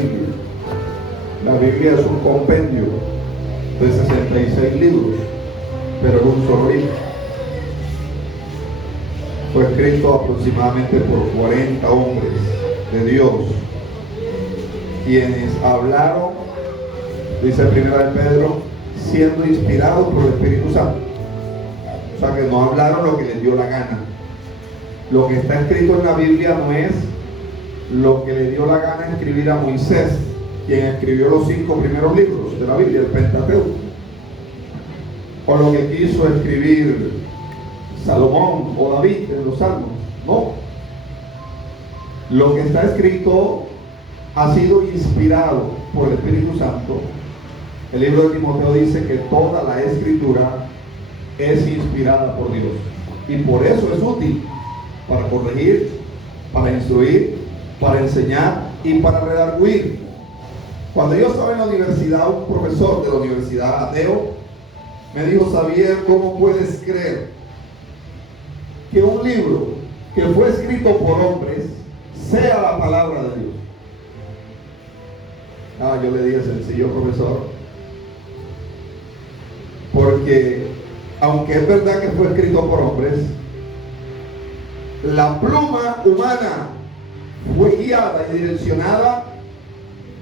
Biblia. La Biblia es un compendio de 66 libros, pero es un solo libro. Fue escrito aproximadamente por 40 hombres de Dios, quienes hablaron, dice Primera de Pedro, siendo inspirados por el Espíritu Santo. O sea que no hablaron lo que les dio la gana. Lo que está escrito en la Biblia no es lo que le dio la gana escribir a Moisés, quien escribió los 5 primeros libros de la Biblia, el Pentateuco, o lo que quiso escribir Salomón o David en los Salmos. No. Lo que está escrito ha sido inspirado por el Espíritu Santo. El libro de Timoteo dice que toda la escritura es inspirada por Dios, y por eso es útil para corregir, para instruir, para enseñar y para redarguir. Cuando yo estaba en la universidad, un profesor de la universidad ateo me dijo: Xavier, ¿cómo puedes creer que un libro que fue escrito por hombres sea la palabra de Dios? Yo le dije: sencillo, profesor, porque aunque es verdad que fue escrito por hombres, la pluma humana fue guiada y direccionada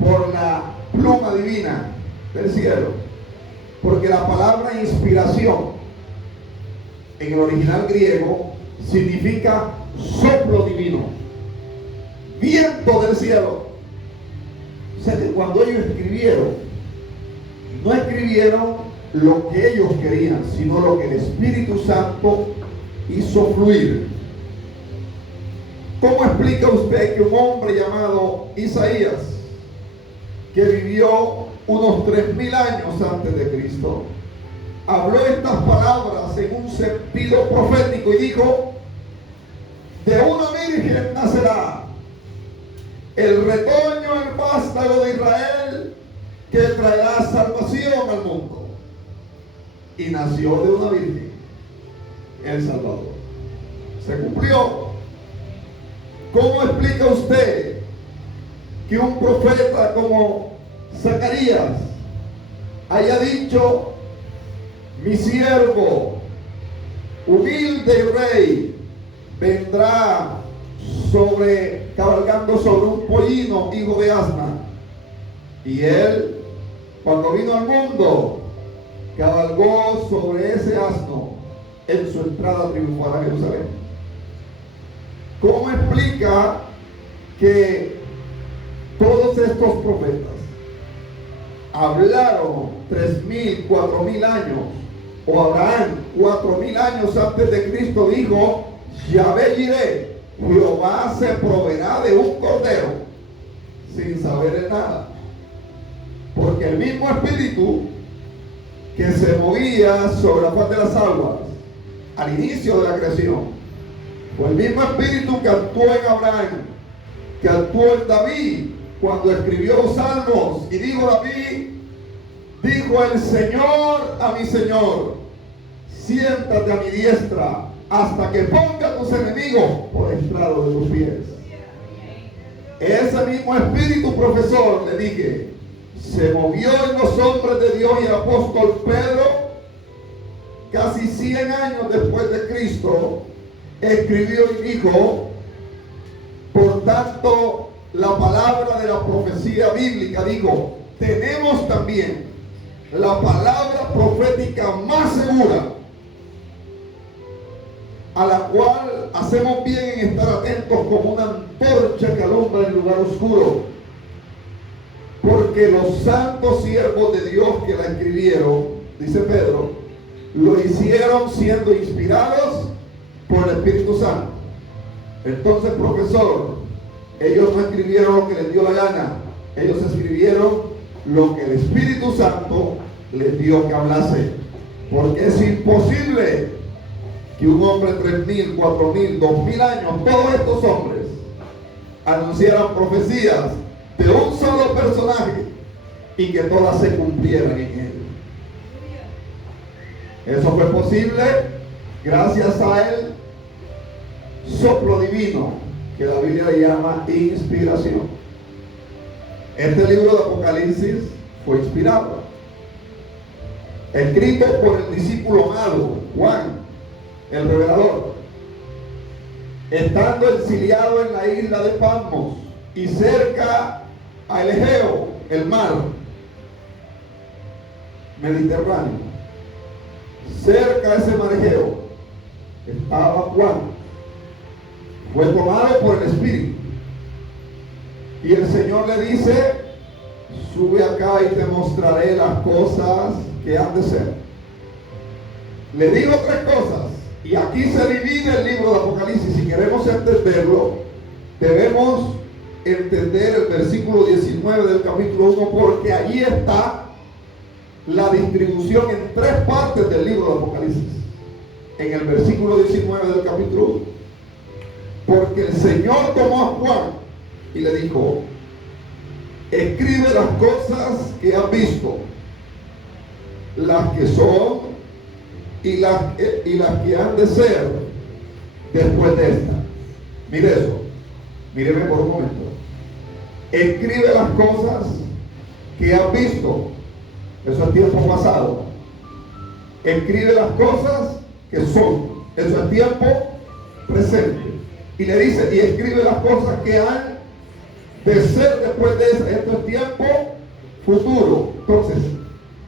por la pluma divina del cielo, porque la palabra inspiración en el original griego significa soplo divino, viento del cielo. O sea que cuando ellos escribieron, no escribieron lo que ellos querían, sino lo que el Espíritu Santo hizo fluir. ¿Cómo explica usted que un hombre llamado Isaías, que vivió unos 3000 años antes de Cristo, habló estas palabras en un sentido profético y dijo: de una virgen nacerá el retoño, el vástago de Israel, que traerá salvación al mundo? Y nació de una virgen el Salvador. Se cumplió. ¿Cómo explica usted que un profeta como Zacarías haya dicho: mi siervo humilde y rey vendrá cabalgando sobre un pollino, hijo de asna? Y él, cuando vino al mundo, cabalgó sobre ese asno en su entrada triunfal a Jerusalén. ¿Cómo explica que todos estos profetas hablaron 3000, 4000 años, o Abraham 4000 años antes de Cristo dijo: Yahvé Jireh, Jehová se proveerá de un cordero, sin saber nada? Porque el mismo Espíritu que se movía sobre la faz de las aguas al inicio de la creación fue el mismo Espíritu que actuó en Abraham, que actuó en David cuando escribió los Salmos. Y dijo David: dijo el Señor a mi Señor: siéntate a mi diestra hasta que ponga a tus enemigos por estrado de tus pies. Ese mismo Espíritu, profesor, le dije, se movió en los hombres de Dios, y el apóstol Pedro, casi 100 años después de Cristo, escribió y dijo: por tanto, la palabra de la profecía bíblica, digo, tenemos también la palabra profética más segura, a la cual hacemos bien en estar atentos como una antorcha que alumbra en lugar oscuro, porque los santos siervos de Dios que la escribieron, dice Pedro, lo hicieron siendo inspirados por el Espíritu Santo. Entonces, profesor, ellos no escribieron lo que les dio la gana, ellos escribieron lo que el Espíritu Santo les dio que hablase, porque es imposible que un hombre 3000, 4000, 2000 años, todos estos hombres anunciaran profecías de un solo personaje y que todas se cumplieran en él. Eso fue posible gracias a él soplo divino, que la Biblia le llama inspiración. Este libro de Apocalipsis fue inspirado, escrito por el discípulo amado Juan, el revelador, estando exiliado en la isla de Patmos y cerca al Egeo, el mar Mediterráneo. Cerca a ese mar Egeo estaba Juan. Fue tomado por el Espíritu. Y el Señor le dice: sube acá y te mostraré las cosas que han de ser. Le digo tres cosas. Y aquí se divide el libro de Apocalipsis. Si queremos entenderlo, debemos entender el versículo 19 del capítulo 1, porque allí está la distribución en tres partes del libro de Apocalipsis. En el versículo 19 del capítulo 1. Porque el Señor tomó a Juan y le dijo: escribe las cosas que has visto, las que son y las que han de ser después de esta. Mire eso, míreme por un momento. Escribe las cosas que has visto, eso es tiempo pasado. Escribe las cosas que son, eso es tiempo presente. Y le dice: y escribe las cosas que han de ser después de eso. Esto es tiempo futuro. Entonces,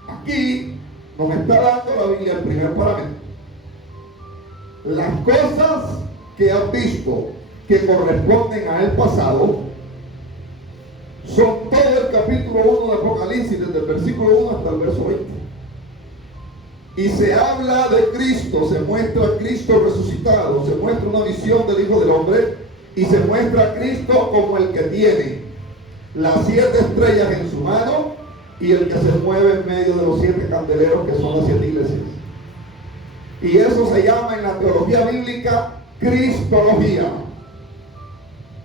aquí nos está dando la Biblia el primer parámetro. Las cosas que has visto que corresponden a el pasado son todo el capítulo 1 de Apocalipsis, desde el versículo 1 hasta el verso 20. Y se habla de Cristo, se muestra a Cristo resucitado, se muestra una visión del Hijo del Hombre y se muestra a Cristo como el que tiene las 7 estrellas en su mano y el que se mueve en medio de los 7 candeleros, que son las 7 iglesias. Y eso se llama en la teología bíblica Cristología.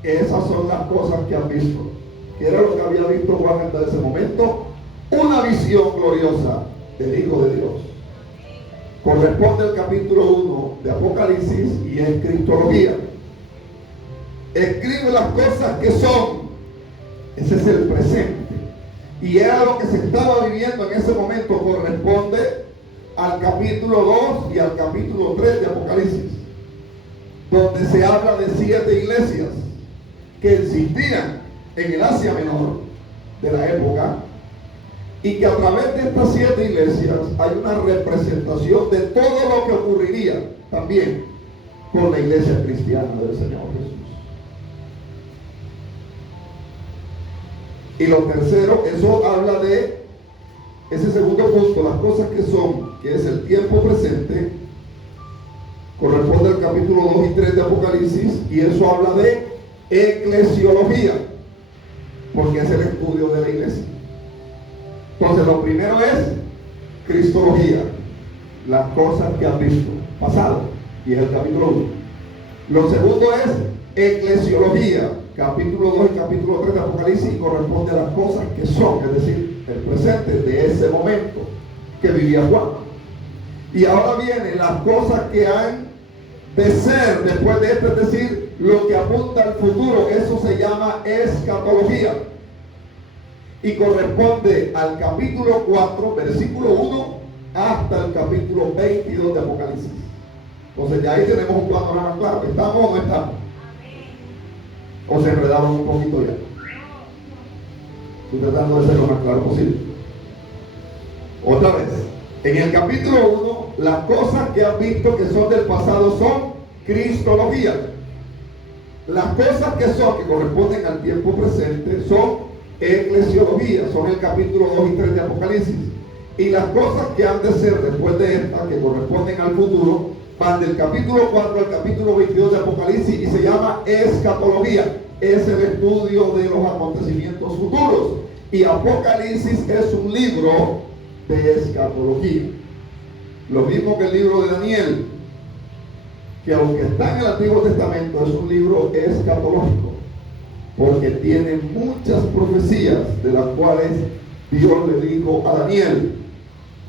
Esas son las cosas que han visto, que era lo que había visto Juan hasta ese momento, una visión gloriosa del Hijo de Dios. Corresponde al capítulo 1 de Apocalipsis y es Cristología. Escribe las cosas que son, ese es el presente, y era lo que se estaba viviendo en ese momento. Corresponde al capítulo 2 y al capítulo 3 de Apocalipsis, donde se habla de 7 iglesias que existían en el Asia Menor de la época, y que a través de estas 7 iglesias hay una representación de todo lo que ocurriría también con la iglesia cristiana del Señor Jesús. Y lo tercero, eso habla de ese segundo punto, las cosas que son, que es el tiempo presente, corresponde al capítulo 2 y 3 de Apocalipsis, y eso habla de eclesiología, porque es el estudio de la iglesia. Entonces, lo primero es Cristología, las cosas que han visto, pasado, y es el capítulo 1. Lo segundo es eclesiología, capítulo 2 y capítulo 3 de Apocalipsis, y corresponde a las cosas que son, es decir, el presente de ese momento que vivía Juan. Y ahora vienen las cosas que han de ser después de esto, es decir, lo que apunta al futuro. Eso se llama escatología. Y corresponde al capítulo 4, versículo 1, hasta el capítulo 22 de Apocalipsis. Entonces ya ahí tenemos un panorama claro. ¿Estamos o no estamos? ¿O se enredaron un poquito ya? Estoy tratando de ser lo más claro posible. Otra vez, en el capítulo 1, las cosas que has visto que son del pasado son cristología. Las cosas que son, que corresponden al tiempo presente, son eclesiología, son el capítulo 2 y 3 de Apocalipsis. Y las cosas que han de ser después de esta, que corresponden al futuro, van del capítulo 4 al capítulo 22 de Apocalipsis y se llama escatología. Es el estudio de los acontecimientos futuros. Y Apocalipsis es un libro de escatología. Lo mismo que el libro de Daniel, que aunque está en el Antiguo Testamento, es un libro escatológico, porque tiene muchas profecías de las cuales Dios le dijo a Daniel: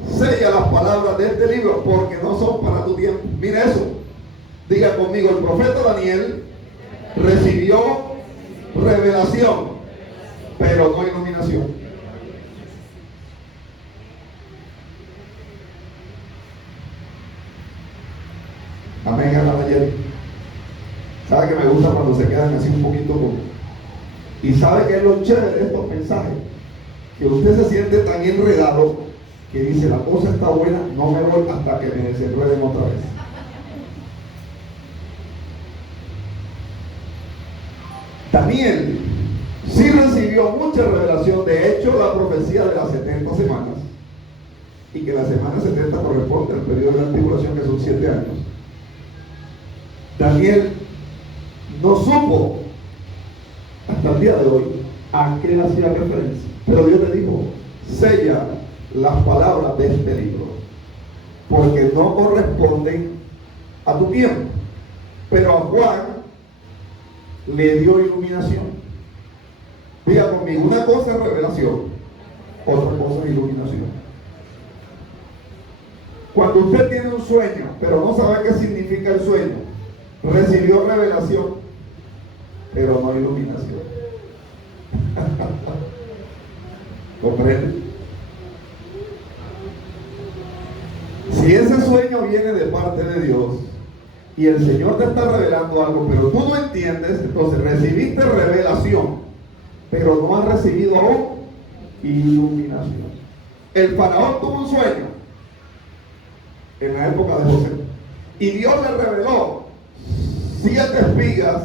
sella las palabras de este libro porque no son para tu tiempo. Mire eso, diga conmigo: el profeta Daniel recibió revelación pero no iluminación. Amén, hermana Jerry. ¿Sabe que me gusta cuando se quedan así un poquito con... Y sabe que es lo chévere de estos mensajes, que usted se siente tan enredado que dice, la cosa está buena, no me voy hasta que me desenreden otra vez. Daniel sí recibió mucha revelación. De hecho, la profecía de las 70 semanas, y que la semana 70 corresponde al periodo de la tribulación, que son 7 años. Daniel no supo hasta el día de hoy a qué le hacía referencia, pero Dios le dijo: sella las palabras de este libro, porque no corresponden a tu tiempo. Pero a Juan le dio iluminación. Diga conmigo, una cosa es revelación, otra cosa es iluminación. Cuando usted tiene un sueño, pero no sabe qué significa el sueño, recibió revelación, pero no iluminación. ¿Comprende? Si ese sueño viene de parte de Dios y el Señor te está revelando algo, pero tú no entiendes, entonces recibiste revelación, pero no has recibido aún iluminación. El faraón tuvo un sueño en la época de José, y Dios le reveló 7 espigas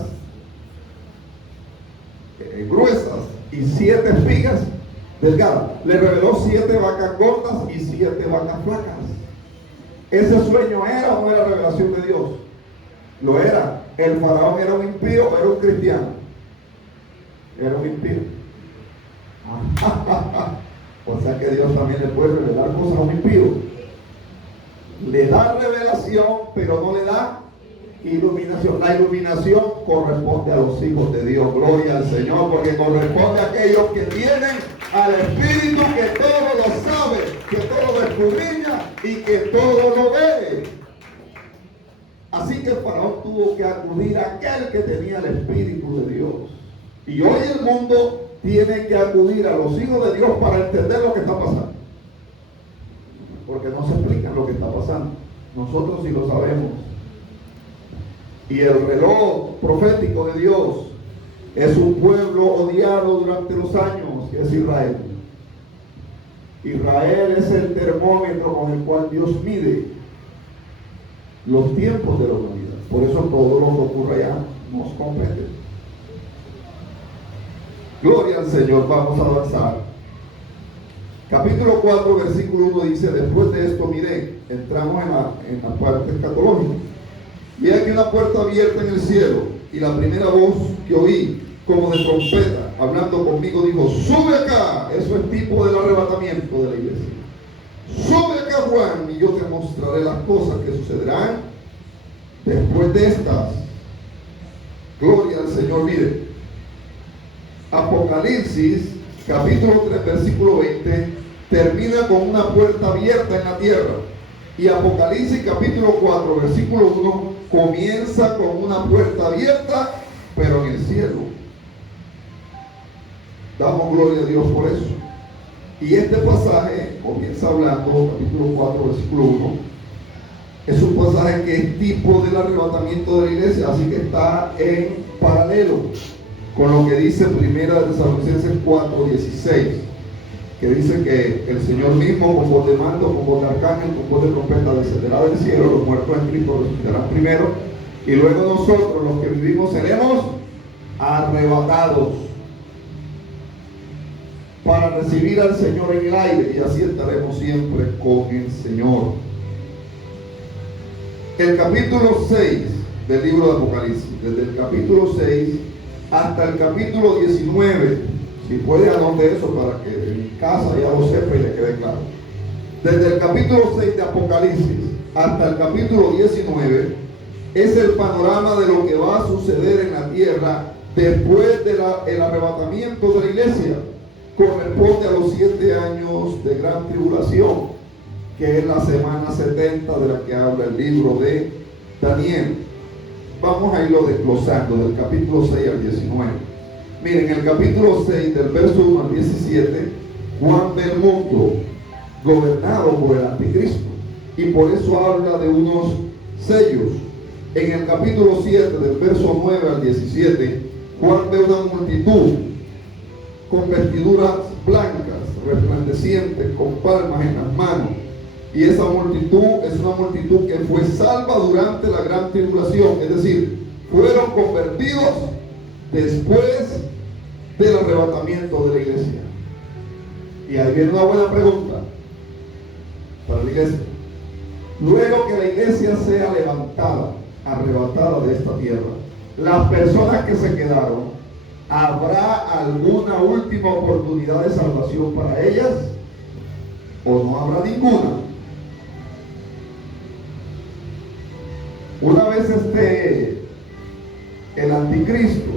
gruesas y 7 espigas delgadas. Le reveló 7 vacas gordas y 7 vacas flacas. ¿Ese sueño era o no era revelación de Dios? Lo era. ¿El faraón era un impío o era un cristiano? Era un impío. O sea que Dios también le puede revelar cosas a un impío. Le da revelación, pero no le da iluminación. La iluminación corresponde a los hijos de Dios. Gloria al Señor, porque corresponde a aquellos que tienen al Espíritu, que todo lo sabe, que todo lo escudriña y que todo lo ve. Así que el faraón tuvo que acudir a aquel que tenía el Espíritu de Dios. Y hoy el mundo tiene que acudir a los hijos de Dios para entender lo que está pasando, porque no se explica lo que está pasando. Nosotros sí lo sabemos. Y el reloj profético de Dios es un pueblo odiado durante los años, que es Israel. Israel es el termómetro con el cual Dios mide los tiempos de la humanidad. Por eso todo lo que ocurre allá nos compete. Gloria al Señor. Vamos a avanzar. Capítulo 4, versículo 1 dice: después de esto miré. Entramos en la parte escatológica. Y aquí una puerta abierta en el cielo, y la primera voz que oí, como de trompeta, hablando conmigo, dijo: sube acá. Eso es tipo del arrebatamiento de la iglesia. Sube acá, Juan, y yo te mostraré las cosas que sucederán después de estas. Gloria al Señor. Mire, Apocalipsis capítulo 3 versículo 20 termina con una puerta abierta en la tierra, y Apocalipsis capítulo 4 versículo 1 comienza con una puerta abierta pero en el cielo. Damos gloria a Dios por eso. Y este pasaje comienza hablando, capítulo 4 versículo 1, es un pasaje que es tipo del arrebatamiento de la iglesia, así que está en paralelo con lo que dice Primera de Tesalonicenses 4:16, que dice que el Señor mismo, con voz de mando, con voz de arcángel, con voz de trompeta, descenderá del cielo. Los muertos en Cristo resucitarán primero, y luego nosotros, los que vivimos, seremos arrebatados para recibir al Señor en el aire, y así estaremos siempre con el Señor. El capítulo 6 del libro de Apocalipsis, desde el capítulo 6 hasta el capítulo 19, si puede anote eso para que en casa ya lo sepa y le quede claro. Desde el capítulo 6 de Apocalipsis hasta el capítulo 19 es el panorama de lo que va a suceder en la tierra después del arrebatamiento de la iglesia. Corresponde a los 7 años de gran tribulación, que es la semana 70 de la que habla el libro de Daniel. Vamos a irlo desglosando del capítulo 6 al 19. Miren, en el capítulo 6, del verso 1 al 17, Juan ve el mundo gobernado por el anticristo. Y por eso habla de unos sellos. En el capítulo 7, del verso 9 al 17, Juan ve una multitud con vestiduras blancas, resplandecientes, con palmas en las manos. Y esa multitud es una multitud que fue salva durante la gran tribulación. Es decir, fueron convertidos después del arrebatamiento de la iglesia. Y ahí viene una buena pregunta para la iglesia. Luego que la iglesia sea levantada, arrebatada de esta tierra, las personas que se quedaron, ¿habrá alguna última oportunidad de salvación para ellas? ¿O no habrá ninguna? Una vez esté el anticristo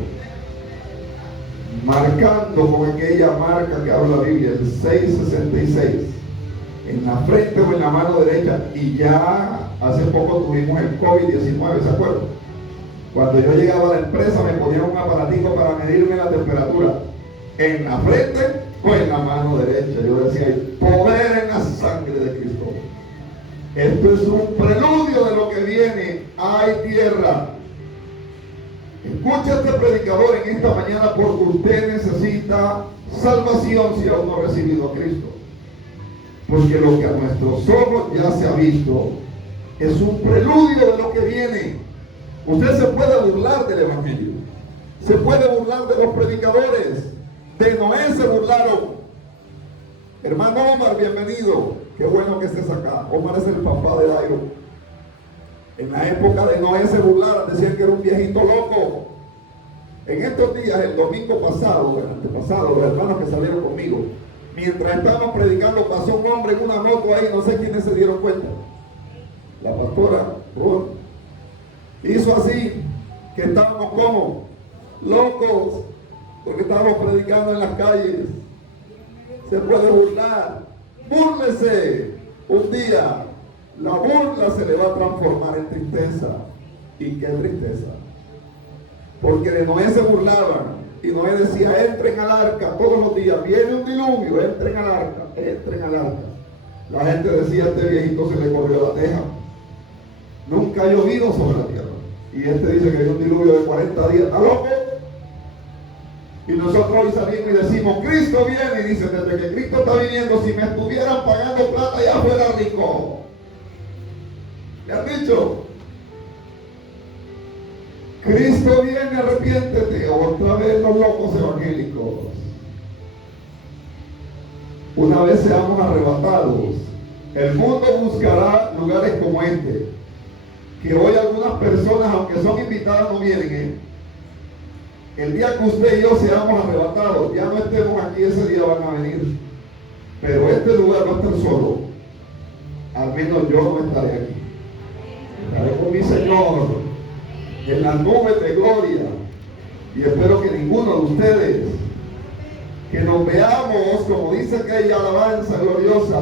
marcando con aquella marca que habla la Biblia, el 666, en la frente o en la mano derecha, y ya hace poco tuvimos el COVID-19, ¿se acuerdan? Cuando yo llegaba a la empresa me ponían un aparatico para medirme la temperatura, en la frente o en la mano derecha. Yo decía, hay poder en la sangre de Cristo. Esto es un preludio de lo que viene. Hay tierra. Escucha a este predicador en esta mañana, porque usted necesita salvación si aún no ha recibido a Cristo. Porque lo que a nuestros ojos ya se ha visto es un preludio de lo que viene. Usted se puede burlar del evangelio, se puede burlar de los predicadores. De Noé se burlaron. Hermano Omar, bienvenido. Qué bueno que estés acá. Omar es el papá de Dairo. En la época de Noé se burlaron, decían que era un viejito loco. En estos días, el domingo pasado, el antepasado, los hermanos que salieron conmigo, mientras estábamos predicando, pasó un hombre en una moto ahí, no sé quiénes se dieron cuenta. La pastora Ruth hizo así, que estábamos como locos, porque estábamos predicando en las calles. Se puede burlar, búrlese. Un día la burla se le va a transformar en tristeza. ¿Y qué tristeza? Porque de Noé se burlaban, y Noé decía, entren al arca todos los días, viene un diluvio, entren al arca, entren al arca. La gente decía, este viejito se le corrió la teja, nunca ha llovido sobre la tierra, y este dice que hay un diluvio de 40 días, ¿está loco? Y nosotros hoy salimos y decimos, Cristo viene, y dice, desde que Cristo está viniendo, si me estuvieran pagando plata ya fuera rico. ¿Le han dicho? Cristo viene, arrepiéntete. Otra vez los locos evangélicos. Una vez seamos arrebatados, el mundo buscará lugares como este, que hoy algunas personas, aunque son invitadas, no vienen. El día que usted y yo seamos arrebatados, ya no estemos aquí, ese día van a venir. Pero este lugar va a estar solo. Al menos yo no estaré aquí. Estaré con mi Señor en las nubes de gloria. Y espero que ninguno de ustedes, que nos veamos, como dice aquella alabanza gloriosa,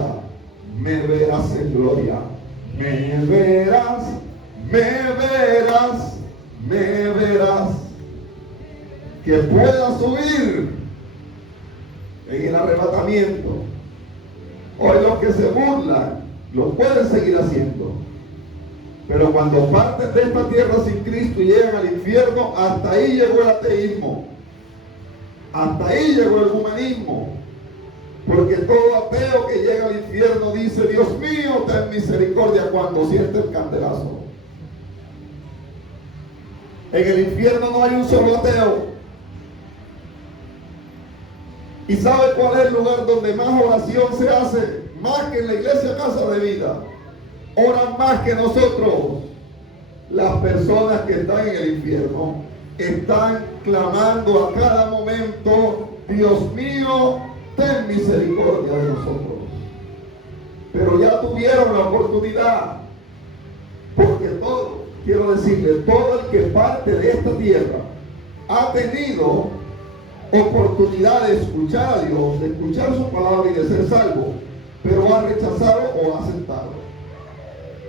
me verás en gloria. Me verás, me verás, me verás. Que pueda subir en el arrebatamiento. Hoy los que se burlan lo pueden seguir haciendo, pero cuando parten de esta tierra sin Cristo y llegan al infierno, hasta ahí llegó el ateísmo, hasta ahí llegó el humanismo, porque todo ateo que llega al infierno dice, Dios mío, ten misericordia, cuando siente el candelazo. En el infierno no hay un solo ateo. ¿Y sabe cuál es el lugar donde más oración se hace? Más que en la iglesia Casa de Vida. Oran más que nosotros. Las personas que están en el infierno están clamando a cada momento, Dios mío, ten misericordia de nosotros. Pero ya tuvieron la oportunidad, porque todo, quiero decirle, todo el que parte de esta tierra ha tenido oportunidad de escuchar a Dios, de escuchar su palabra y de ser salvo, pero ha rechazado o ha aceptado.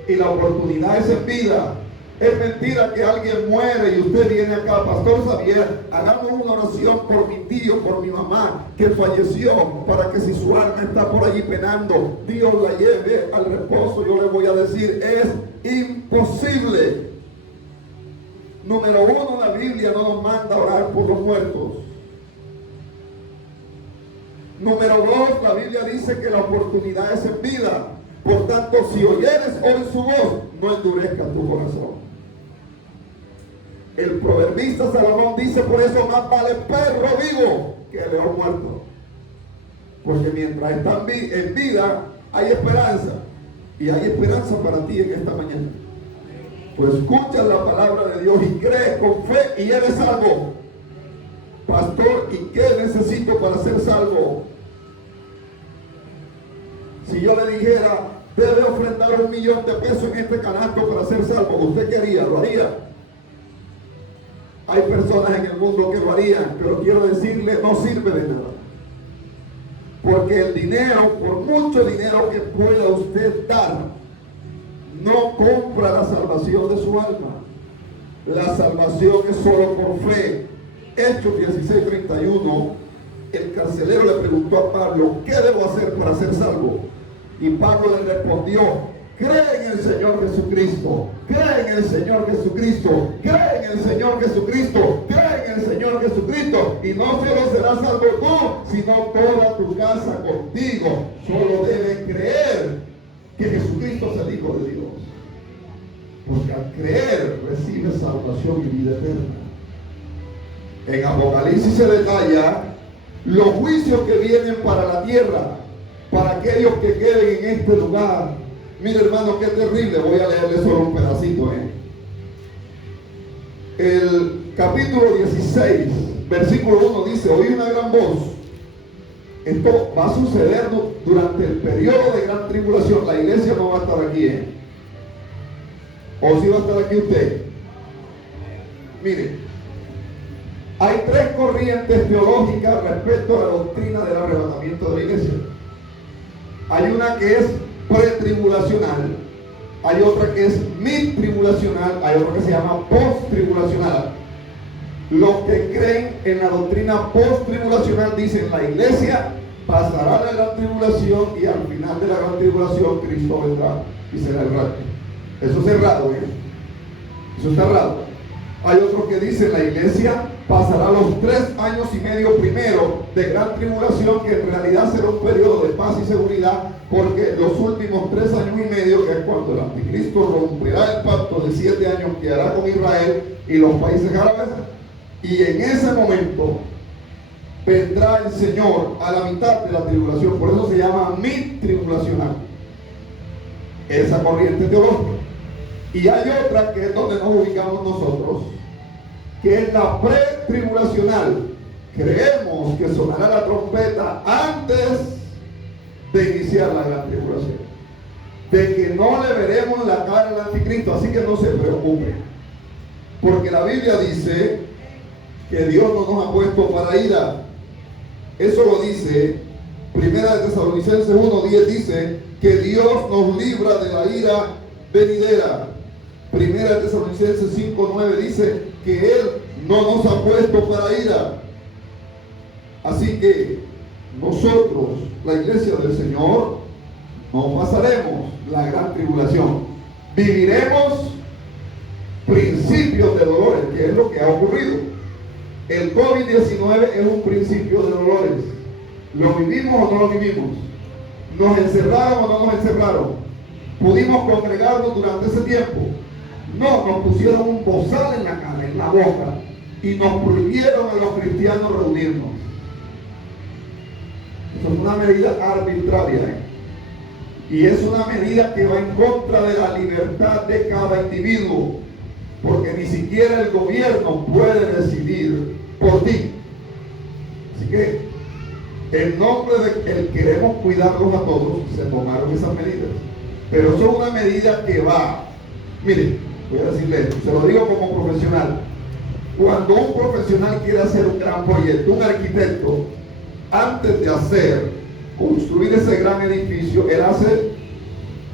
Y la oportunidad es en vida. Es mentira que alguien muere y usted viene acá, Pastor Xavier, hagamos una oración por mi tío, por mi mamá que falleció, para que si su alma está por allí penando, Dios la lleve al reposo. Yo le voy a decir, es imposible. Número uno, la Biblia no nos manda a orar por los muertos. Número dos, la Biblia dice que la oportunidad es en vida. Por tanto, si oyeres hoy su voz, no endurezca tu corazón. El proverbista Salomón dice, por eso más vale perro vivo que león muerto. Porque mientras están en vida, hay esperanza. Y hay esperanza para ti en esta mañana. Pues escucha la palabra de Dios y crees con fe y eres salvo. Pastor, ¿y qué necesito para ser salvo? Si yo le dijera, debe ofrendar $1,000,000 de pesos en este canasto para ser salvo, ¿usted quería? ¿Lo haría? Hay personas en el mundo que lo harían, pero quiero decirle, no sirve de nada. Porque el dinero, por mucho dinero que pueda usted dar, no compra la salvación de su alma. La salvación es solo por fe. Hechos 16:31, el carcelero le preguntó a Pablo, ¿qué debo hacer para ser salvo? Y Pablo le respondió, cree en el Señor Jesucristo, cree en el Señor Jesucristo, cree en el Señor Jesucristo, cree en el Señor Jesucristo, y no solo serás salvo tú, sino toda tu casa contigo. Solo debes creer que Jesucristo es el Hijo de Dios, porque al creer recibes salvación y vida eterna. En Apocalipsis se detalla los juicios que vienen para la tierra, para aquellos que queden en este lugar. Mire, hermano, qué terrible. Voy a leerle solo un pedacito. El capítulo 16, versículo 1 dice, oí una gran voz. Esto va a suceder durante el periodo de gran tribulación. La iglesia no va a estar aquí, ¿o sí va a estar aquí usted? Mire, hay tres corrientes teológicas respecto a la doctrina del arrebatamiento de la iglesia. Hay una que es pretribulacional, hay otra que es mid-tribulacional, hay otra que se llama post-tribulacional. Los que creen en la doctrina post-tribulacional dicen, la iglesia pasará la gran tribulación y al final de la gran tribulación Cristo vendrá y será el rapto. Eso es errado, eso está errado. Hay otros que dicen, la iglesia pasará los 3 años y medio primero de gran tribulación, que en realidad será un periodo de paz y seguridad, porque los últimos 3 años y medio, que es cuando el anticristo romperá el pacto de 7 años que hará con Israel y los países árabes, y en ese momento vendrá el Señor a la mitad de la tribulación. Por eso se llama mid-tribulacional, esa corriente teológica. Y hay otra que es donde nos ubicamos nosotros, que es la pretribulacional. Creemos que sonará la trompeta antes de iniciar la gran tribulación, de que no le veremos la cara al anticristo. Así que no se preocupe, porque la Biblia dice que Dios no nos ha puesto para ira. Eso lo dice Primera de Tesalonicenses 1:10, dice que Dios nos libra de la ira venidera. Primera de Tesalonicenses 5:9 dice que Él no nos ha puesto para ira. Así que nosotros, la iglesia del Señor, no pasaremos la gran tribulación. Viviremos principios de dolores, que es lo que ha ocurrido. El COVID-19 es un principio de dolores. ¿Lo vivimos o no lo vivimos? ¿Nos encerraron o no nos encerraron? ¿Pudimos congregarnos durante ese tiempo? No, nos pusieron un bozal en la cara, en la boca, y nos prohibieron a los cristianos reunirnos. Eso es una medida arbitraria, y es una medida que va en contra de la libertad de cada individuo, porque ni siquiera el gobierno puede decidir por ti. Así que en nombre de que queremos cuidarlos a todos, se tomaron esas medidas, pero son una medida que va, mire, voy a decirle esto, se lo digo como profesional. Cuando un profesional quiere hacer un gran proyecto, un arquitecto, antes de construir ese gran edificio, él hace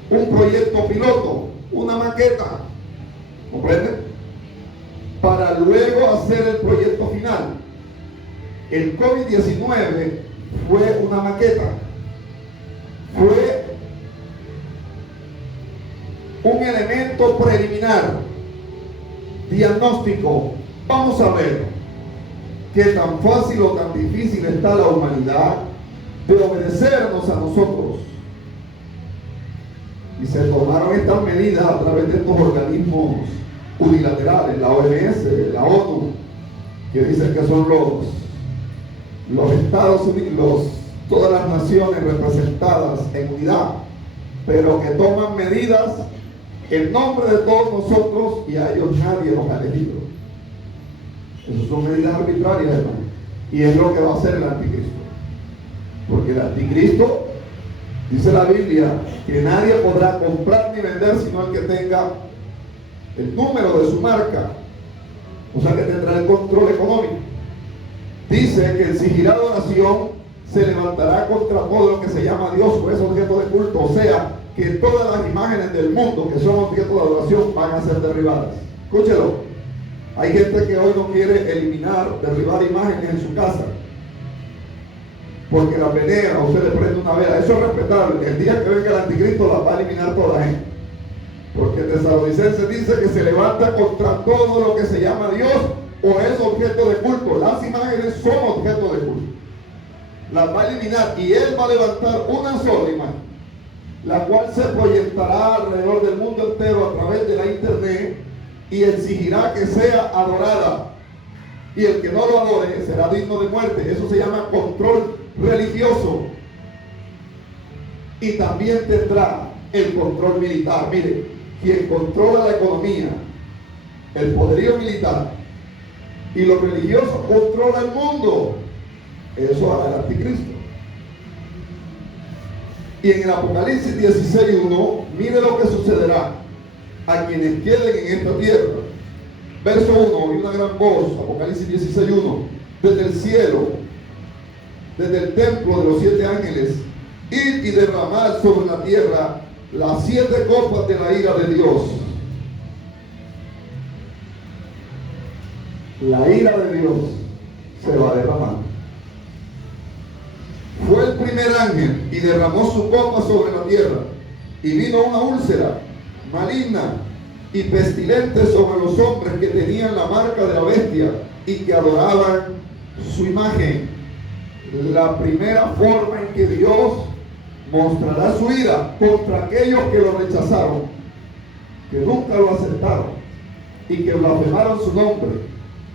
un proyecto piloto, una maqueta. ¿Comprende? Para luego hacer el proyecto final. El COVID-19 fue una maqueta, fue un elemento preliminar, diagnóstico. Vamos a ver qué tan fácil o tan difícil está la humanidad de obedecernos a nosotros. Y se tomaron estas medidas a través de estos organismos unilaterales, la OMS, la ONU, que dicen que son los Estados Unidos, todas las naciones representadas en unidad, pero que toman medidas en nombre de todos nosotros y a ellos nadie los ha elegido. Esas son medidas arbitrarias, hermano. Y es lo que va a hacer el anticristo. Porque el anticristo, dice la Biblia, que nadie podrá comprar ni vender sino el que tenga el número de su marca. O sea que tendrá el control económico. Dice que exigirá adoración, se levantará contra todo lo que se llama Dios o es objeto de culto. O sea, que todas las imágenes del mundo que son objeto de adoración van a ser derribadas. Escúchelo. Hay gente que hoy no quiere eliminar, derribar imágenes en su casa, porque la venera, usted le prende una vela. Eso es respetable. El día que venga el anticristo las va a eliminar toda gente. Porque el Tesalonicenses dice que se levanta contra todo lo que se llama Dios o es objeto de culto. Las imágenes son objeto de culto. Las va a eliminar y él va a levantar una sola imagen, la cual se proyectará alrededor del mundo entero a través de la internet y exigirá que sea adorada. Y el que no lo adore será digno de muerte. Eso se llama control religioso. Y también tendrá el control militar. Mire, quien controla la economía, el poderío militar y los religiosos controla el mundo. Eso hará el anticristo. Y en el Apocalipsis 16:1, mire lo que sucederá a quienes queden en esta tierra. Verso 1, y una gran voz, Apocalipsis 16:1, desde el cielo, desde el templo de los 7 ángeles, ir y derramar sobre la tierra las 7 copas de la ira de Dios. La ira de Dios se va a derramar. Fue el primer ángel y derramó su copa sobre la tierra, y vino una úlcera maligna y pestilente sobre los hombres que tenían la marca de la bestia y que adoraban su imagen. La primera forma en que Dios mostrará su ira contra aquellos que lo rechazaron, que nunca lo aceptaron y que blasfemaron su nombre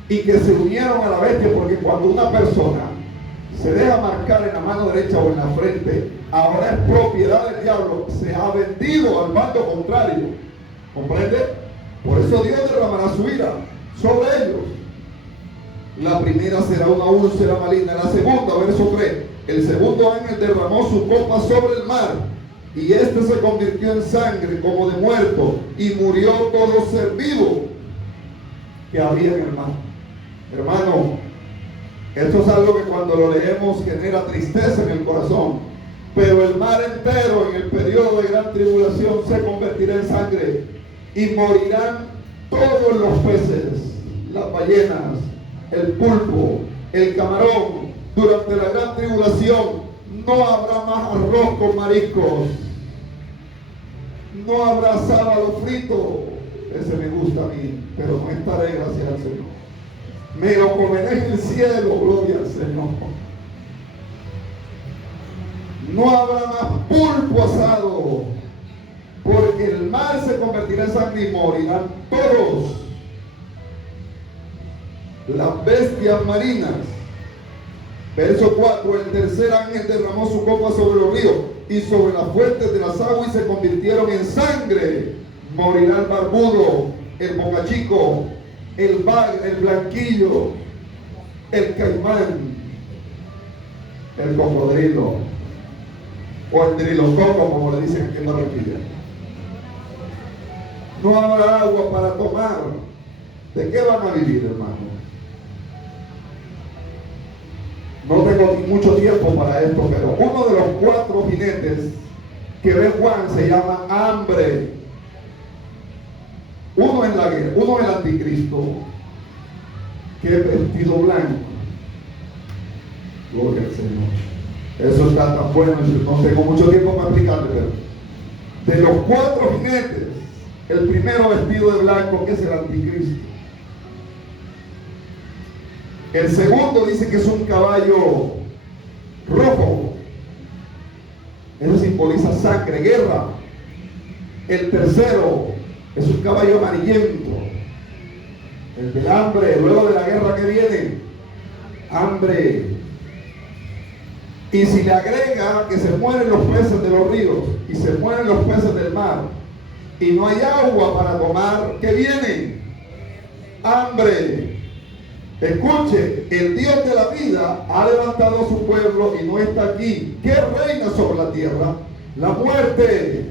y que se unieron a la bestia, porque cuando una persona se deja marcar en la mano derecha o en la frente, ahora es propiedad del diablo, se ha vendido al bando contrario. ¿Comprende? Por eso Dios derramará su ira sobre ellos. La primera será una úlcera maligna. La segunda, verso 3, el segundo ángel derramó su copa sobre el mar, y este se convirtió en sangre como de muerto, y murió todo ser vivo que había en el mar. Hermano, esto es algo que cuando lo leemos genera tristeza en el corazón. Pero el mar entero en el periodo de gran tribulación se convertirá en sangre y morirán todos los peces, las ballenas, el pulpo, el camarón. Durante la gran tribulación no habrá más arroz con mariscos, no habrá sábado frito. Ese me gusta a mí, pero no estaré, gracias al Señor. Me lo comeré en el cielo, gloria al Señor. No habrá más pulpo asado, porque el mar se convertirá en sangre y morirán todos. Las bestias marinas. Verso 4, el tercer ángel derramó su copa sobre los ríos y sobre las fuentes de las aguas y se convirtieron en sangre. Morirá el barbudo, el bocachico, el blanquillo, el caimán, el cocodrilo, o el drilococo, como le dicen aquí en Barranquilla. No habrá agua para tomar. ¿De qué van a vivir, hermano? No tengo mucho tiempo para esto, pero uno de los 4 jinetes que ve Juan se llama hambre. Uno en la guerra, uno el anticristo, que es vestido blanco. Gloria al Señor. Eso está tan bueno, no tengo mucho tiempo para explicarle, pero de los 4 jinetes, el primero vestido de blanco, que es el anticristo. El segundo dice que es un caballo rojo. Eso simboliza sangre, guerra. El tercero es un caballo amarillento. El del hambre, luego de la guerra que viene. Hambre. Y si le agrega que se mueren los peces de los ríos y se mueren los peces del mar y no hay agua para tomar, ¿qué viene? Hambre. Escuche, el Dios de la vida ha levantado a su pueblo y no está aquí. ¿Qué reina sobre la tierra? La muerte.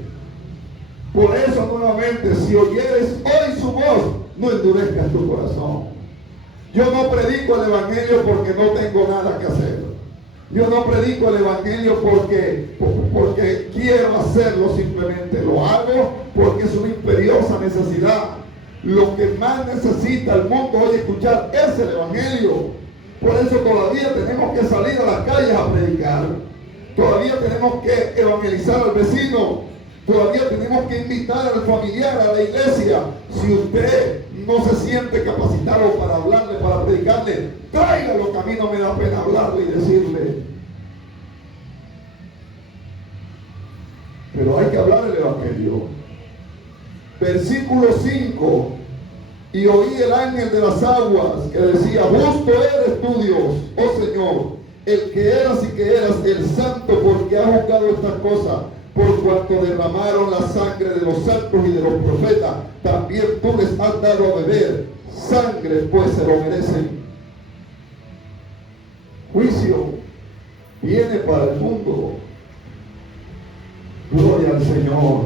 Por eso nuevamente, si oyeres hoy su voz, no endurezcas tu corazón. Yo no predico el evangelio porque no tengo nada que hacer. Yo no predico el evangelio porque quiero hacerlo, simplemente lo hago porque es una imperiosa necesidad. Lo que más necesita el mundo hoy escuchar es el evangelio. Por eso todavía tenemos que salir a las calles a predicar. Todavía tenemos que evangelizar al vecino. Todavía tenemos que invitar al familiar a la iglesia. Si usted no se siente capacitado para hablarle, para predicarle, tráigalo, que a mí no me da pena hablarle y decirle. Pero hay que hablar el evangelio. Versículo 5. Y oí el ángel de las aguas que decía: justo eres tú, Dios, oh Señor, el que eras y que eras, el santo, porque has juzgado estas cosas. Por cuanto derramaron la sangre de los santos y de los profetas, también tú les has dado a beber sangre, pues se lo merecen. Juicio viene para el mundo. Gloria al Señor.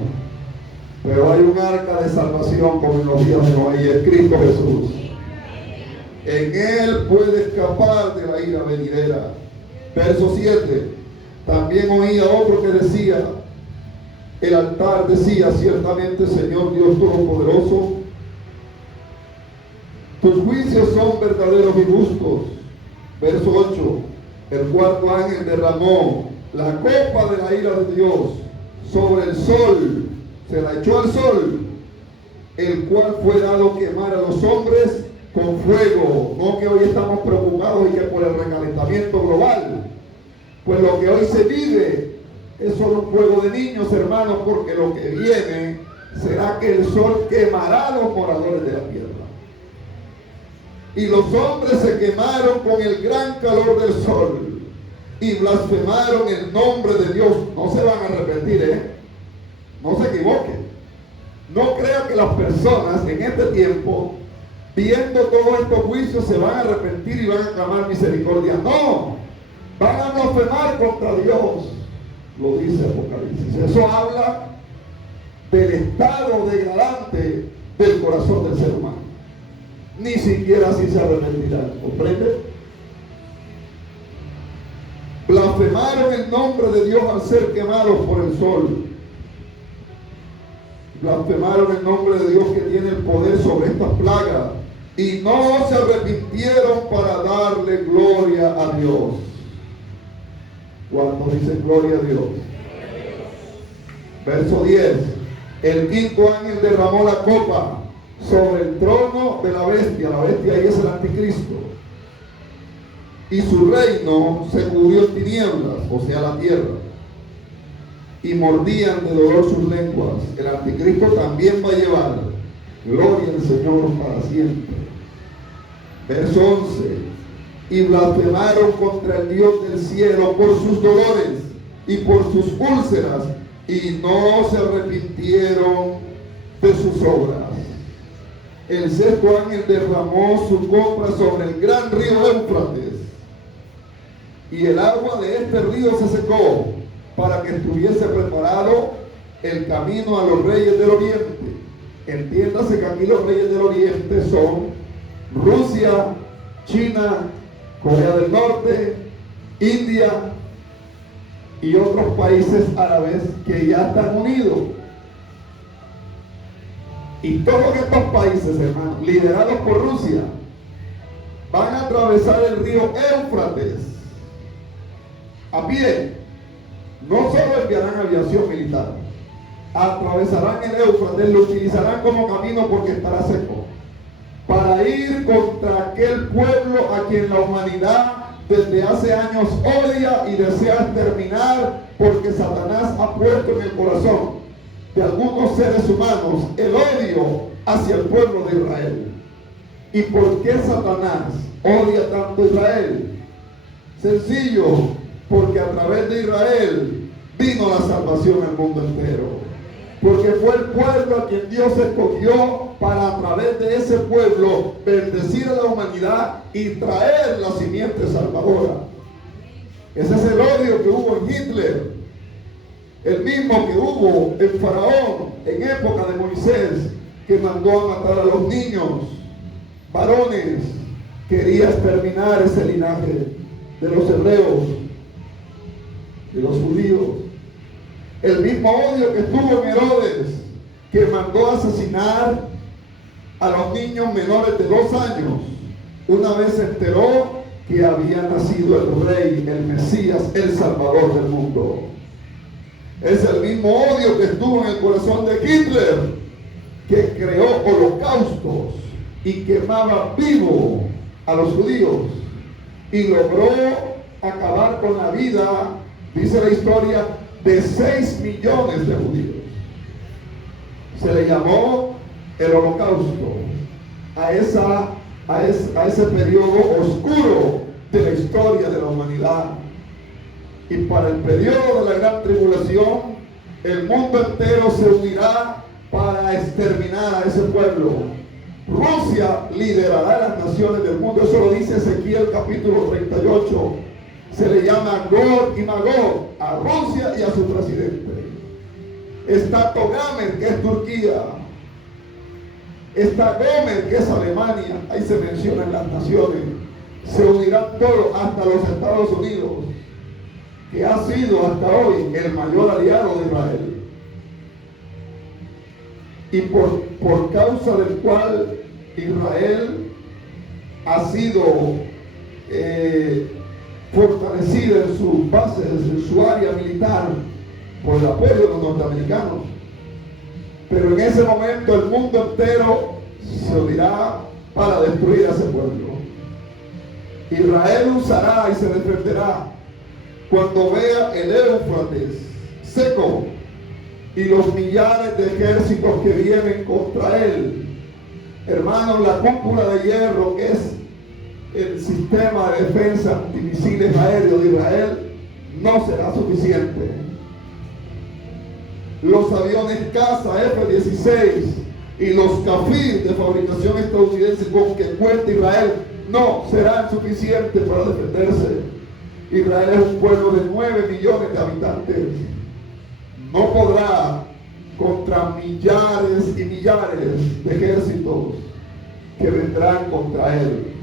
Pero hay un arca de salvación como en los días de Noé, y es Cristo Jesús. En Él puede escapar de la ira venidera. Verso 7. También oía otro que decía: el altar decía, ciertamente, Señor Dios Todopoderoso, tus juicios son verdaderos y justos. Verso 8. El cuarto ángel derramó la copa de la ira de Dios sobre el sol. Se la echó al sol, el cual fue dado quemar a los hombres con fuego. No que hoy estamos preocupados y que por el recalentamiento global. Pues lo que hoy se vive es solo un juego de niños, hermanos, porque lo que viene será que el sol quemará a los moradores de la tierra. Y los hombres se quemaron con el gran calor del sol y blasfemaron el nombre de Dios. No se van a arrepentir, no se equivoquen. No crea que las personas en este tiempo, viendo todos estos juicios, se van a arrepentir y van a clamar misericordia. No, van a blasfemar contra Dios. Lo dice Apocalipsis. Eso habla del estado degradante del corazón del ser humano. Ni siquiera así se arrepentirán. ¿Comprende? Blasfemaron el nombre de Dios al ser quemados por el sol. Blasfemaron el nombre de Dios que tiene el poder sobre estas plagas. Y no se arrepintieron para darle gloria a Dios. ¿Cuántos dicen gloria a Dios? Verso 10. El quinto ángel derramó la copa sobre el trono de la bestia. La bestia ahí es el anticristo. Y su reino se cubrió en tinieblas, o sea, la tierra. Y mordían de dolor sus lenguas. El anticristo también va a llevar gloria al Señor para siempre. Verso 11. Y blasfemaron contra el Dios del cielo por sus dolores y por sus úlceras, y no se arrepintieron de sus obras. El sexto ángel derramó su copa sobre el gran río Éufrates, y el agua de este río se secó, para que estuviese preparado el camino a los reyes del oriente. Entiéndase que aquí los reyes del oriente son Rusia, China, Corea del Norte, India y otros países árabes que ya están unidos. Y Y todos estos países, hermanos, liderados por Rusia, van a atravesar el río Éufrates a pie. No solo enviarán aviación militar, atravesarán el Éufrates, lo utilizarán como camino porque estará seco, para ir contra aquel pueblo a quien la humanidad desde hace años odia y desea exterminar, porque Satanás ha puesto en el corazón de algunos seres humanos el odio hacia el pueblo de Israel. ¿Y por qué Satanás odia tanto a Israel? Sencillo, porque a través de Israel vino la salvación al mundo entero. Porque fue el pueblo a quien Dios escogió para a través de ese pueblo bendecir a la humanidad y traer la simiente salvadora. Ese es el odio que hubo en Hitler, el mismo que hubo en Faraón en época de Moisés, que mandó a matar a los niños, varones. Quería exterminar ese linaje de los hebreos, de los judíos. El mismo odio que estuvo en Herodes, que mandó a asesinar a los niños menores de 2 años, una vez se enteró que había nacido el Rey, el Mesías, el Salvador del mundo. Es el mismo odio que estuvo en el corazón de Hitler, que creó holocaustos y quemaba vivo a los judíos y logró acabar con la vida, dice la historia, de 6 millones de judíos. Se le llamó el holocausto a ese periodo oscuro de la historia de la humanidad. Y para el periodo de la gran tribulación, el mundo entero se unirá para exterminar a ese pueblo. Rusia liderará las naciones del mundo. Eso lo dice Ezequiel capítulo 38. Se le llama Gog y Magog a Rusia y a su presidente. Está Togamer, que es Turquía. Está Gomer, que es Alemania. Ahí se mencionan las naciones. Se unirán todos, hasta los Estados Unidos, que ha sido hasta hoy el mayor aliado de Israel. Y por causa del cual Israel ha sido fortalecida en sus bases, en su área militar, por el apoyo de los norteamericanos. Pero en ese momento el mundo entero se unirá para destruir a ese pueblo. Israel usará y se defenderá cuando vea el Éufrates seco y los millares de ejércitos que vienen contra él. Hermanos, la cúpula de hierro, que es el sistema de defensa antimisiles aéreos de Israel, no será suficiente. Los aviones caza F-16 y los Kafir de fabricación estadounidense con que cuenta Israel no serán suficientes para defenderse. Israel es un pueblo de 9 millones de habitantes. No podrá contra millares y millares de ejércitos que vendrán contra él.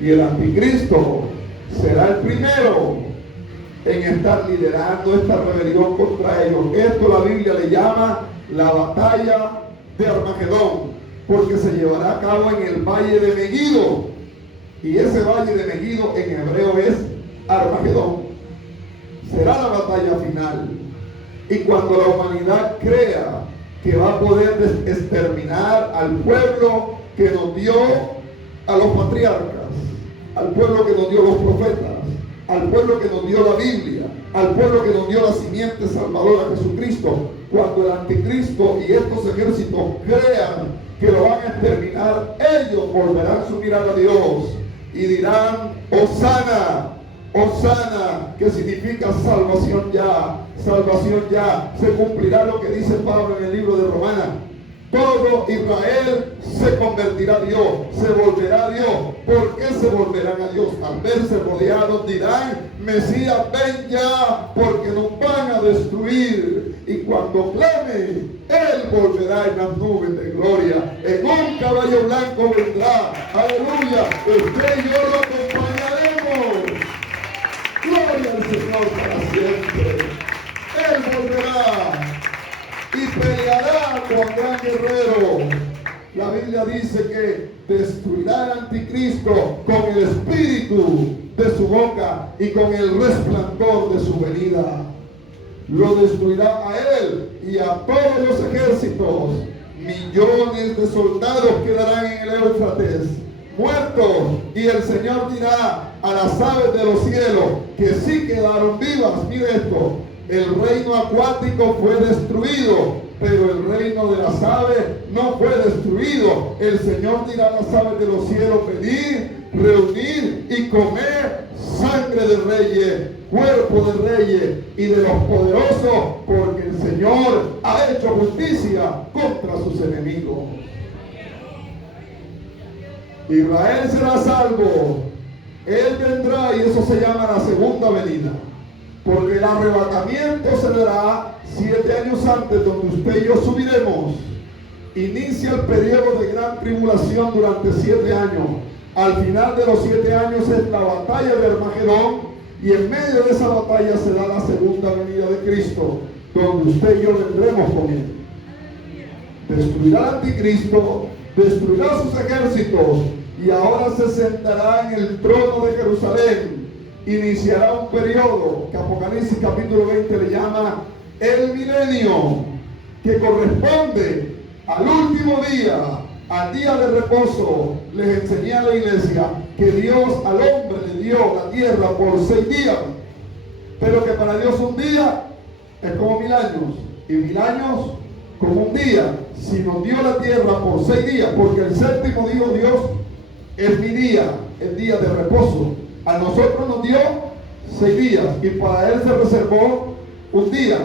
Y el anticristo será el primero en estar liderando esta rebelión contra ellos. Esto la Biblia le llama la batalla de Armagedón, porque se llevará a cabo en el valle de Megiddo. Y ese valle de Megiddo en hebreo es Armagedón. Será la batalla final. Y cuando la humanidad crea que va a poder exterminar al pueblo que nos dio a los patriarcas, al pueblo que nos dio los profetas, al pueblo que nos dio la Biblia, al pueblo que nos dio la simiente salvadora Jesucristo, cuando el anticristo y estos ejércitos crean que lo van a exterminar, ellos volverán su mirada a Dios y dirán: Hosana, Hosana, que significa salvación ya, salvación ya. Se cumplirá lo que dice Pablo en el libro de Romanos. Todo Israel se convertirá a Dios, se volverá a Dios. ¿Por qué se volverán a Dios? Al verse rodeados dirán: Mesías, ven ya, porque nos van a destruir. Y cuando clame, Él volverá en las nubes de gloria. En un caballo blanco vendrá. Aleluya. Usted y yo lo acompañaremos. Gloria al Señor para siempre. Él volverá y peleará con gran guerrero. La Biblia dice que destruirá al anticristo con el espíritu de su boca y con el resplandor de su venida. Lo destruirá a él y a todos los ejércitos. Millones de soldados quedarán en el Éufrates, muertos, y el Señor dirá a las aves de los cielos que sí quedaron vivas. Mire esto: el reino acuático fue destruido, pero el reino de las aves no fue destruido. El Señor dirá a las aves de los cielos: venid, reunir y comer sangre de reyes, cuerpo de reyes y de los poderosos, porque el Señor ha hecho justicia contra sus enemigos. Israel será salvo. Él vendrá, y eso se llama la segunda venida, porque el arrebatamiento se dará 7 años antes, donde usted y yo subiremos. Inicia el periodo de gran tribulación durante 7 años. Al final de los 7 años es la batalla de Armagedón, y en medio de esa batalla se da la segunda venida de Cristo, donde usted y yo vendremos con él. Destruirá al anticristo, destruirá sus ejércitos, y ahora se sentará en el trono de Jerusalén. Iniciará un periodo que Apocalipsis capítulo 20 le llama el milenio, que corresponde al último día, al día de reposo. Les enseñé a la iglesia que Dios al hombre le dio la tierra por 6 días, pero que para Dios un día es como 1000 años, y 1000 años como un día. Si nos dio la tierra por 6 días, porque el séptimo dijo Dios: es mi día, el día de reposo. A nosotros nos dio 6 días, y para él se reservó un día,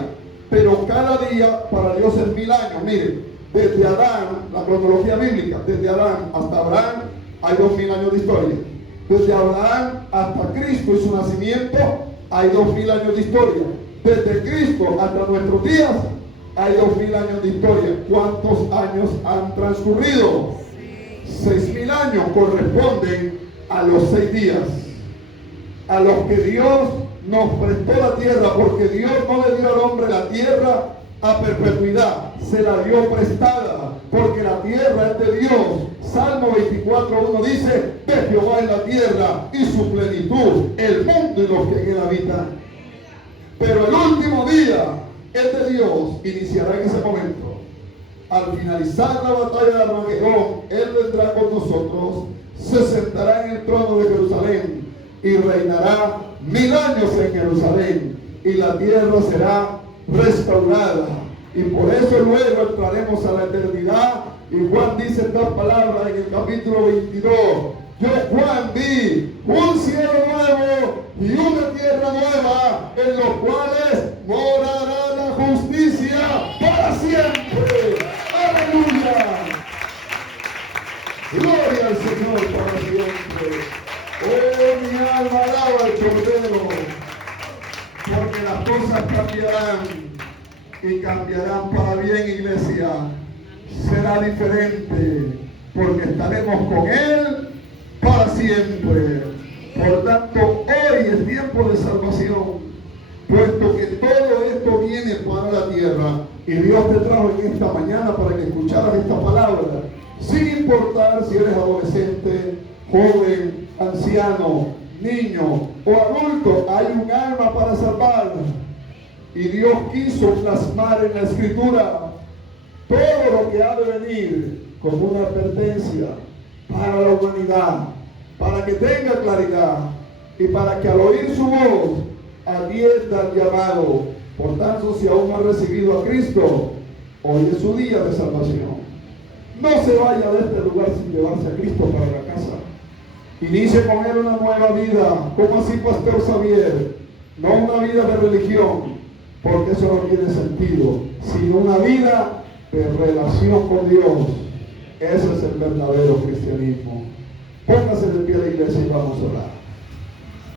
pero cada día para Dios es 1000 años. Miren, desde Adán, la cronología bíblica, desde Adán hasta Abraham hay 2000 años de historia. Desde Abraham hasta Cristo y su nacimiento hay 2000 años de historia. Desde Cristo hasta nuestros días hay 2000 años de historia. ¿Cuántos años han transcurrido? 6000 años corresponden a los 6 días, a los que Dios nos prestó la tierra, porque Dios no le dio al hombre la tierra a perpetuidad, se la dio prestada, porque la tierra es de Dios. Salmo 24:1 dice: de Jehová es la tierra y su plenitud, el mundo y los que en él habitan. Pero el último día es de Dios, iniciará en ese momento. Al finalizar la batalla de Armagedón, Él vendrá con nosotros, se sentará en el trono de Jerusalén y reinará 1000 años en Jerusalén, y la tierra será restaurada, y por eso luego entraremos a la eternidad. Y Juan dice estas palabras en el capítulo 22: yo, Juan, vi un cielo nuevo y una tierra nueva, en los cuales morará la justicia para siempre. ¡Aleluya! Gloria al Señor para siempre. Oh, mi alma alaba al Cordero, porque las cosas cambiarán, y cambiarán para bien, iglesia. Será diferente, porque estaremos con Él para siempre. Por tanto, hoy es tiempo de salvación, puesto que todo esto viene para la tierra, y Dios te trajo en esta mañana para que escucharas esta palabra, sin importar si eres adolescente, joven, anciano, niño o adulto. Hay un alma para salvar, y Dios quiso plasmar en la Escritura todo lo que ha de venir como una advertencia para la humanidad, para que tenga claridad, y para que al oír su voz atienda al llamado. Por tanto, si aún no ha recibido a Cristo, hoy es su día de salvación. No se vaya de este lugar sin llevarse a Cristo para la casa. Inicie con Él una nueva vida. ¿Cómo así, Pastor Xavier? No una vida de religión, porque eso no tiene sentido, sino una vida de relación con Dios. Ese es el verdadero cristianismo. Póngase de pie a la iglesia y vamos a orar.